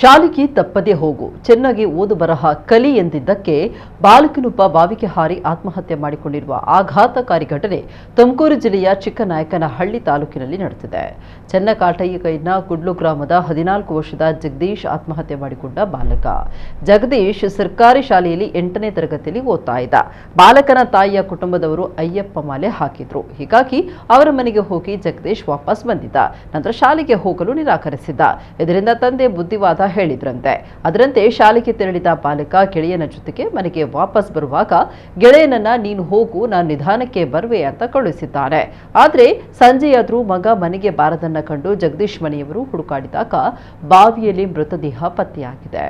ಶಾಲೆಗೆ ತಪ್ಪದೇ ಹೋಗು, ಚೆನ್ನಾಗಿ ಓದು ಬರಹ ಕಲಿ ಎಂದಿದ್ದಕ್ಕೆ ಬಾಲಕನೊಬ್ಬ ಬಾವಿಗೆ ಹಾರಿ ಆತ್ಮಹತ್ಯೆ ಮಾಡಿಕೊಂಡಿರುವ ಆಘಾತಕಾರಿ ಘಟನೆ ತುಮಕೂರು ಜಿಲ್ಲೆಯ ಚಿಕ್ಕನಾಯಕನಹಳ್ಳಿ ತಾಲೂಕಿನಲ್ಲಿ ನಡೆದಿದೆ. ಚನ್ನಕಾಟಯ್ಯನ ಕುಡ್ಲು ಗ್ರಾಮದ 14 ವರ್ಷದ ಜಗದೀಶ್ ಆತ್ಮಹತ್ಯೆ ಮಾಡಿಕೊಂಡ ಬಾಲಕ. ಜಗದೀಶ್ ಸರ್ಕಾರಿ ಶಾಲೆಯಲ್ಲಿ 8ನೇ ತರಗತಿಯಲ್ಲಿ ಓದ್ತಾ ಇದ್ದ. ಬಾಲಕನ ತಾಯಿಯ ಕುಟುಂಬದವರು ಅಯ್ಯಪ್ಪ ಮಾಲೆ ಹಾಕಿದ್ರು. ಹೀಗಾಗಿ ಅವರ ಮನೆಗೆ ಹೋಗಿ ಜಗದೀಶ್ ವಾಪಸ್ ಬಂದಿದ್ದ. ನಂತರ ಶಾಲೆಗೆ ಹೋಗಲು ನಿರಾಕರಿಸಿದ್ದ. ಇದರಿಂದ ತಂದೆ ಬುದ್ಧಿವಾದ ಹೇಳಿದ್ರಂತೆ. ಅದರಂತೆ ಶಾಲೆಗೆ ತೆರಳಿದ ಬಾಲಕ ಗೆಳೆಯನ ಜೊತೆಗೆ ಮನೆಗೆ ವಾಪಸ್ ಬರುವಾಗ ಗೆಳೆಯನನ್ನ ನೀನು ಹೋಗು, ನಾನು ನಿಧಾನಕ್ಕೆ ಬರುವೆ ಅಂತ ಕಳುಹಿಸಿದ್ದಾನೆ. ಆದ್ರೆ ಸಂಜೆಯಾದ್ರೂ ಮಗ ಮನೆಗೆ ಬಾರದನ್ನ ಕಂಡು ಜಗದೀಶ್ ಮನೆಯವರು ಹುಡುಕಾಡಿದಾಗ ಬಾವಿಯಲ್ಲಿ ಮೃತದೇಹ ಪತ್ತೆಯಾಗಿದೆ.